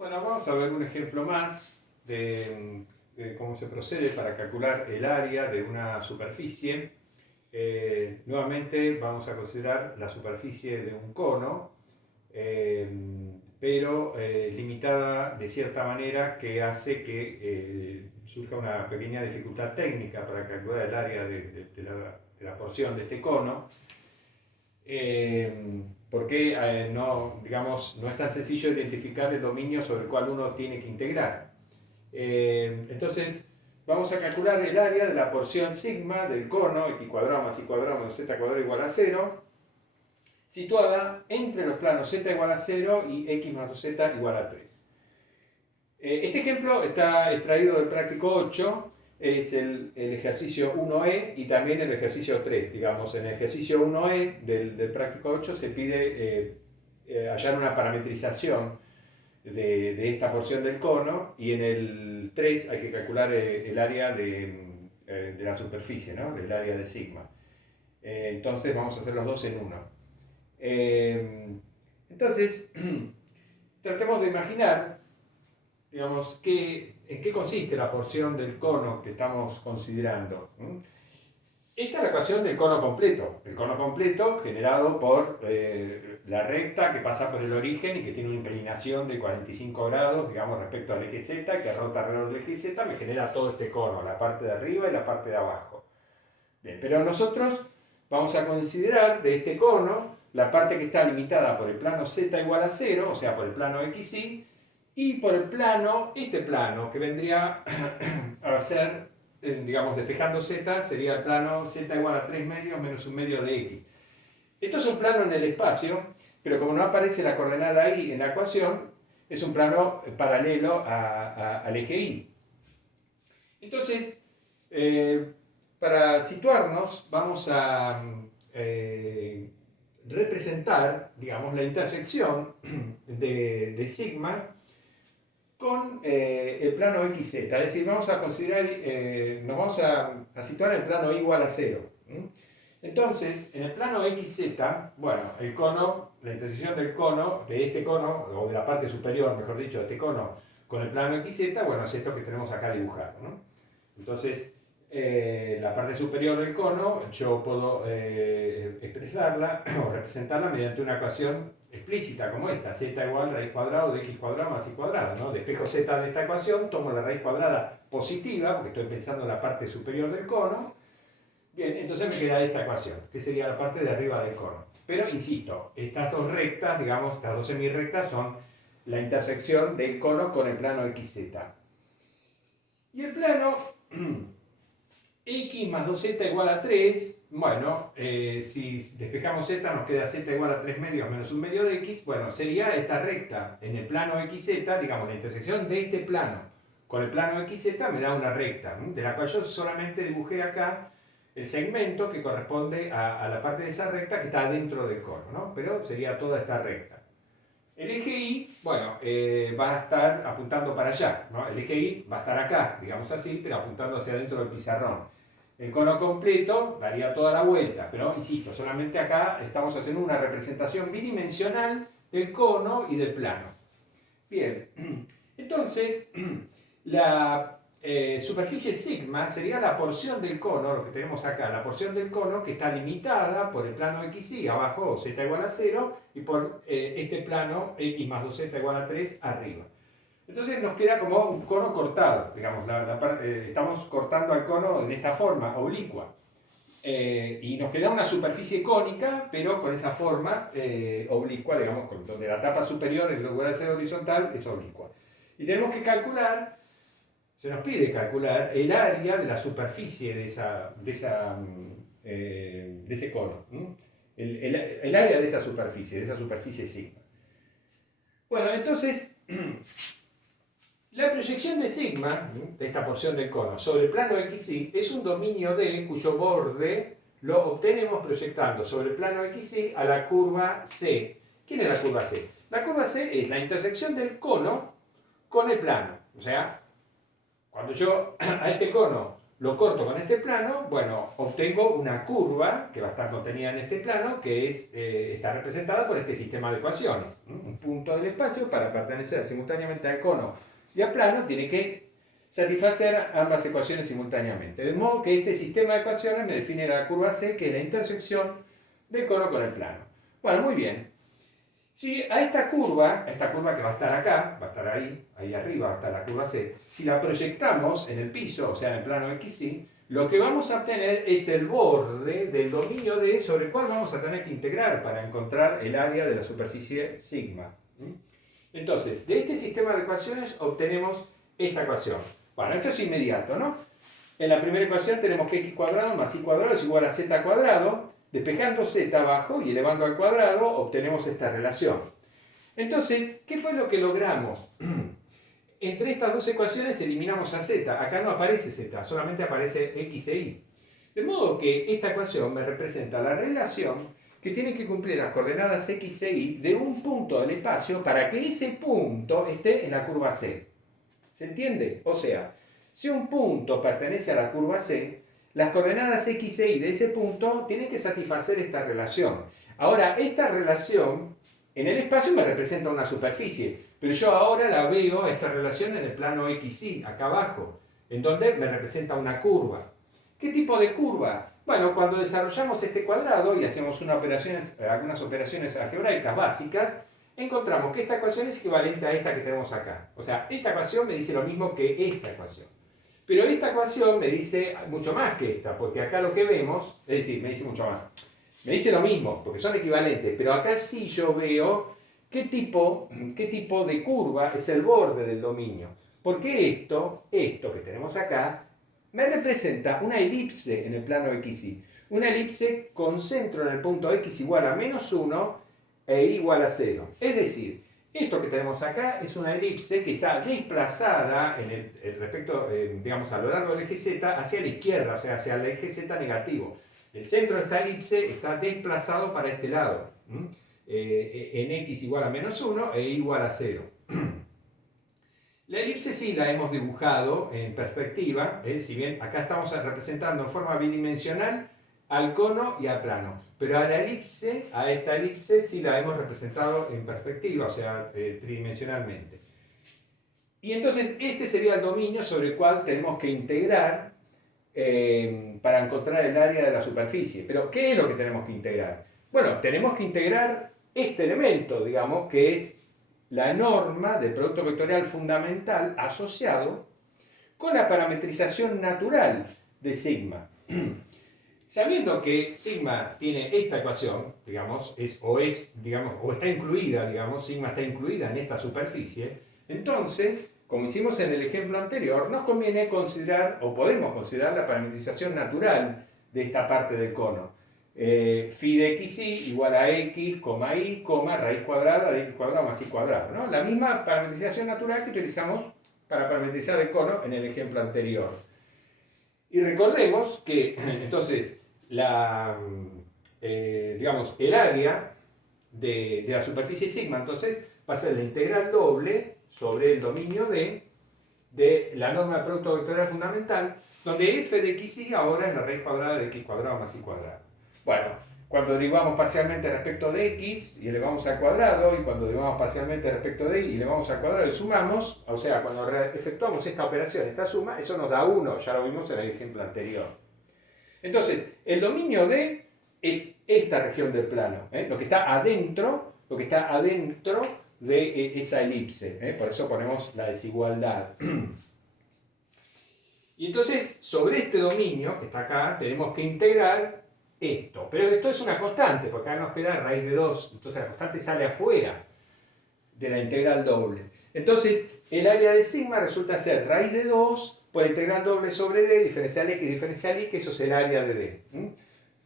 Bueno, vamos a ver un ejemplo más de cómo se procede para calcular el área de una superficie. Nuevamente vamos a considerar la superficie de un cono, pero limitada de cierta manera que hace que surja una pequeña dificultad técnica para calcular el área de la porción de este cono. Porque no, digamos, no es tan sencillo identificar el dominio sobre el cual uno tiene que integrar. Entonces, vamos a calcular el área de la porción sigma del cono, x cuadrado más y cuadrado menos z cuadrado igual a 0, situada entre los planos z igual a 0 y x más z igual a 3. Este ejemplo está extraído del práctico 8, es el ejercicio 1E y también el ejercicio 3. Digamos, en el ejercicio 1E del práctico 8 se pide hallar una parametrización de esta porción del cono, y en el 3 hay que calcular el área de la superficie, ¿no? El área de sigma. Entonces vamos a hacer los dos en uno. Entonces, tratemos de imaginar, digamos, en qué consiste la porción del cono que estamos considerando. Esta es la ecuación del cono completo. El cono completo generado por la recta que pasa por el origen y que tiene una inclinación de 45 grados, digamos, respecto al eje Z, que rota alrededor del eje Z, me genera todo este cono, la parte de arriba y la parte de abajo. Bien, pero nosotros vamos a considerar de este cono la parte que está limitada por el plano Z igual a 0, o sea, por el plano XY, y por el plano, este plano, que vendría a ser, digamos, despejando Z, sería el plano Z igual a 3 medios menos 1 medio de X. Esto es un plano en el espacio, pero como no aparece la coordenada Y en la ecuación, es un plano paralelo al eje Y. Entonces, para situarnos, vamos a representar, digamos, la intersección de sigma con el plano XZ, es decir, vamos a considerar, nos vamos a situar en el plano igual a 0. Entonces, en el plano XZ, bueno, el cono, la intersección del cono, de este cono, o de la parte superior, mejor dicho, de este cono, con el plano XZ, bueno, es esto que tenemos acá dibujado, ¿no? Entonces, la parte superior del cono, yo puedo expresarla o representarla mediante una ecuación explícita como esta: z igual raíz cuadrada de x cuadrado más y cuadrado, ¿no? Despejo z de esta ecuación, tomo la raíz cuadrada positiva, porque estoy pensando en la parte superior del cono. Bien, entonces me queda esta ecuación, que sería la parte de arriba del cono. Pero, insisto, estas dos rectas, digamos, estas dos semirrectas son la intersección del cono con el plano XZ. Y el plano x más 2z igual a 3, bueno, si despejamos z nos queda z igual a 3 medios menos 1 medio de x, bueno, sería esta recta en el plano xz, digamos, la intersección de este plano con el plano xz me da una recta, de la cual yo solamente dibujé acá el segmento que corresponde a la parte de esa recta que está dentro del cono, ¿no? Pero sería toda esta recta. El eje Y, bueno, va a estar apuntando para allá, ¿no? El eje Y va a estar acá, digamos así, pero apuntando hacia adentro del pizarrón. El cono completo daría toda la vuelta, pero insisto, solamente acá estamos haciendo una representación bidimensional del cono y del plano. Bien, entonces la superficie sigma sería la porción del cono, lo que tenemos acá, la porción del cono que está limitada por el plano XY abajo, z igual a 0, y por este plano x más 2z igual a 3 arriba. Entonces nos queda como un cono cortado, digamos, estamos cortando al cono en esta forma, oblicua. Y nos queda una superficie cónica, pero con esa forma oblicua, digamos, donde la tapa superior, en lugar de ser horizontal, es oblicua. Y tenemos que calcular, se nos pide calcular el área de la superficie de ese cono. El área de esa superficie sigma. Bueno, entonces, la proyección de sigma, de esta porción del cono, sobre el plano XY es un dominio D cuyo borde lo obtenemos proyectando sobre el plano XY a la curva C. ¿Quién es la curva C? La curva C es la intersección del cono con el plano. O sea, cuando yo a este cono lo corto con este plano, bueno, obtengo una curva que va a estar contenida en este plano, que está representada por este sistema de ecuaciones. Un punto del espacio, para pertenecer simultáneamente al cono y al plano, tiene que satisfacer ambas ecuaciones simultáneamente. De modo que este sistema de ecuaciones me define la curva C, que es la intersección del cono con el plano. Bueno, muy bien. Si a esta curva que va a estar acá, va a estar ahí arriba va a estar la curva C, si la proyectamos en el piso, o sea, en el plano XY, lo que vamos a obtener es el borde del dominio D sobre el cual vamos a tener que integrar para encontrar el área de la superficie sigma. Entonces, de este sistema de ecuaciones obtenemos esta ecuación. Bueno, esto es inmediato, ¿no? En la primera ecuación tenemos que x cuadrado más y cuadrado es igual a z cuadrado. Despejando z abajo y elevando al cuadrado, obtenemos esta relación. Entonces, ¿qué fue lo que logramos? Entre estas dos ecuaciones eliminamos a z. Acá no aparece z, solamente aparece x e y. De modo que esta ecuación me representa la relación que tiene que cumplir las coordenadas x e y de un punto del espacio para que ese punto esté en la curva C. ¿Se entiende? O sea, si un punto pertenece a la curva C, las coordenadas x e y de ese punto tienen que satisfacer esta relación. Ahora, esta relación en el espacio me representa una superficie, pero yo ahora la veo, esta relación, en el plano xy, acá abajo, en donde me representa una curva. ¿Qué tipo de curva? Bueno, cuando desarrollamos este cuadrado y hacemos algunas operaciones algebraicas básicas, encontramos que esta ecuación es equivalente a esta que tenemos acá. O sea, esta ecuación me dice lo mismo que esta ecuación. Pero esta ecuación me dice mucho más que esta, porque acá lo que vemos, es decir, me dice mucho más. Me dice lo mismo, porque son equivalentes, pero acá sí yo veo qué tipo de curva es el borde del dominio. Porque esto que tenemos acá, me representa una elipse en el plano XY. Una elipse con centro en el punto X igual a -1 e igual a 0. Es decir, esto que tenemos acá es una elipse que está desplazada digamos, a lo largo del eje Z hacia la izquierda, o sea, hacia el eje Z negativo. El centro de esta elipse está desplazado para este lado, en X igual a -1 e igual a 0. La elipse sí la hemos dibujado en perspectiva, si bien acá estamos representando en forma bidimensional al cono y al plano. Pero a esta elipse sí la hemos representado en perspectiva, o sea, tridimensionalmente. Y entonces este sería el dominio sobre el cual tenemos que integrar para encontrar el área de la superficie. Pero ¿qué es lo que tenemos que integrar? Bueno, tenemos que integrar este elemento, digamos, que es la norma del producto vectorial fundamental asociado con la parametrización natural de sigma. Sabiendo que sigma tiene esta ecuación, digamos, o está incluida, digamos, sigma está incluida en esta superficie, entonces, como hicimos en el ejemplo anterior, nos conviene considerar, o podemos considerar, la parametrización natural de esta parte del cono. Phi de xy igual a x, y, raíz cuadrada de x cuadrado más y cuadrado, ¿no? La misma parametrización natural que utilizamos para parametrizar el cono en el ejemplo anterior. Y recordemos que, entonces, digamos, el área de la superficie sigma, entonces, va a ser la integral doble sobre el dominio de la norma de producto vectorial fundamental, donde f de xy ahora es la raíz cuadrada de x cuadrado más y cuadrado. Bueno, cuando derivamos parcialmente respecto de x y elevamos al cuadrado, y cuando derivamos parcialmente respecto de y elevamos al cuadrado y sumamos, o sea, cuando efectuamos esta operación, esta suma, eso nos da 1, ya lo vimos en el ejemplo anterior. Entonces, el dominio D es esta región del plano, lo que está adentro de esa elipse, por eso ponemos la desigualdad. Y entonces, sobre este dominio que está acá, tenemos que integrar esto. Pero esto es una constante, porque acá nos queda raíz de 2, entonces la constante sale afuera de la integral doble. Entonces, el área de sigma resulta ser raíz de 2 por integral doble sobre D, diferencial x, diferencial y, que eso es el área de D.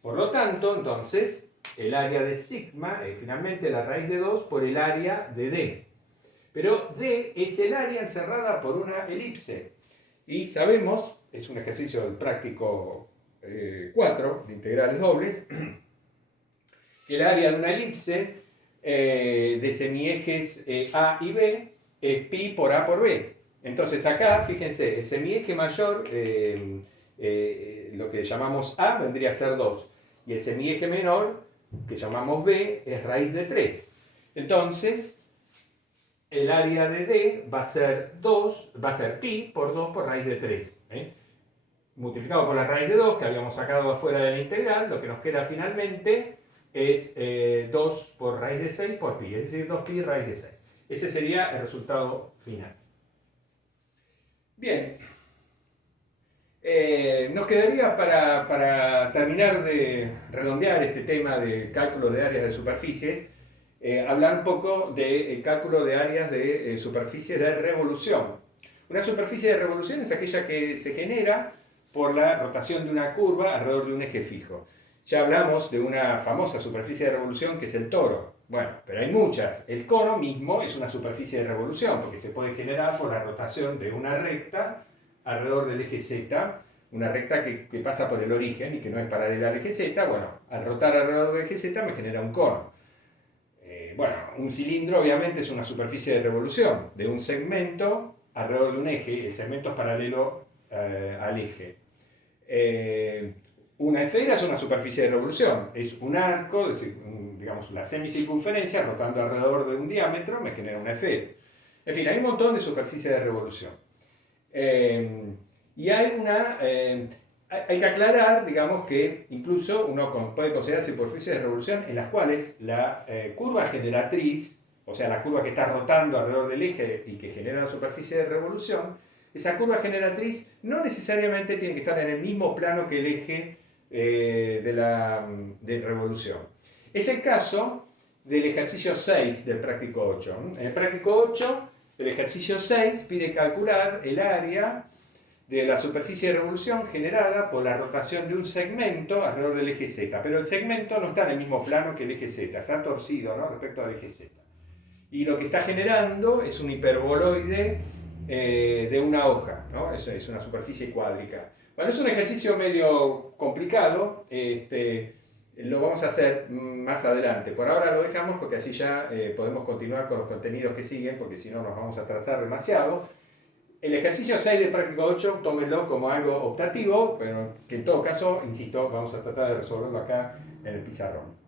Por lo tanto, entonces, el área de sigma es finalmente la raíz de 2 por el área de D. Pero D es el área encerrada por una elipse. Y sabemos, es un ejercicio del práctico 4, de integrales dobles, que el área de una elipse de semiejes A y B es pi por A por B. Entonces acá, fíjense, el semieje mayor lo que llamamos A vendría a ser 2. Y el semieje menor, que llamamos B, es raíz de 3. Entonces, el área de D va a ser 2, va a ser pi por 2 por raíz de 3. Multiplicado por la raíz de 2, que habíamos sacado afuera de la integral, lo que nos queda finalmente es 2 por raíz de 6 por pi, es decir, 2pi raíz de 6. Ese sería el resultado final. Bien. Nos quedaría para terminar de redondear este tema de cálculo de áreas de superficies, hablar un poco de cálculo de áreas de superficie de revolución. Una superficie de revolución es aquella que se genera por la rotación de una curva alrededor de un eje fijo. Ya hablamos de una famosa superficie de revolución que es el toro. Bueno, pero hay muchas. El cono mismo es una superficie de revolución porque se puede generar por la rotación de una recta alrededor del eje Z, una recta que pasa por el origen y que no es paralela al eje Z. Bueno, al rotar alrededor del eje Z me genera un cono. Bueno, un cilindro obviamente es una superficie de revolución de un segmento alrededor de un eje. El segmento es paralelo al eje. Una esfera es una superficie de revolución, es un arco, digamos la semicircunferencia rotando alrededor de un diámetro me genera una esfera. En fin, hay un montón de superficies de revolución. Y hay que aclarar, digamos, que incluso uno puede considerar superficies de revolución en las cuales la curva generatriz, o sea, la curva que está rotando alrededor del eje y que genera la superficie de revolución, esa curva generatriz no necesariamente tiene que estar en el mismo plano que el eje de revolución. Es el caso del ejercicio 6 del práctico 8. En el práctico 8, el ejercicio 6 pide calcular el área de la superficie de revolución generada por la rotación de un segmento alrededor del eje Z. Pero el segmento no está en el mismo plano que el eje Z, está torcido, ¿no?, respecto al eje Z. Y lo que está generando es un hiperboloide de una hoja, ¿no? Es una superficie cuádrica. Bueno, es un ejercicio medio complicado, lo vamos a hacer más adelante. Por ahora lo dejamos porque así ya podemos continuar con los contenidos que siguen, porque si no nos vamos a atrasar demasiado. El ejercicio 6 del práctico 8, tómenlo como algo optativo, pero que en todo caso, insisto, vamos a tratar de resolverlo acá en el pizarrón.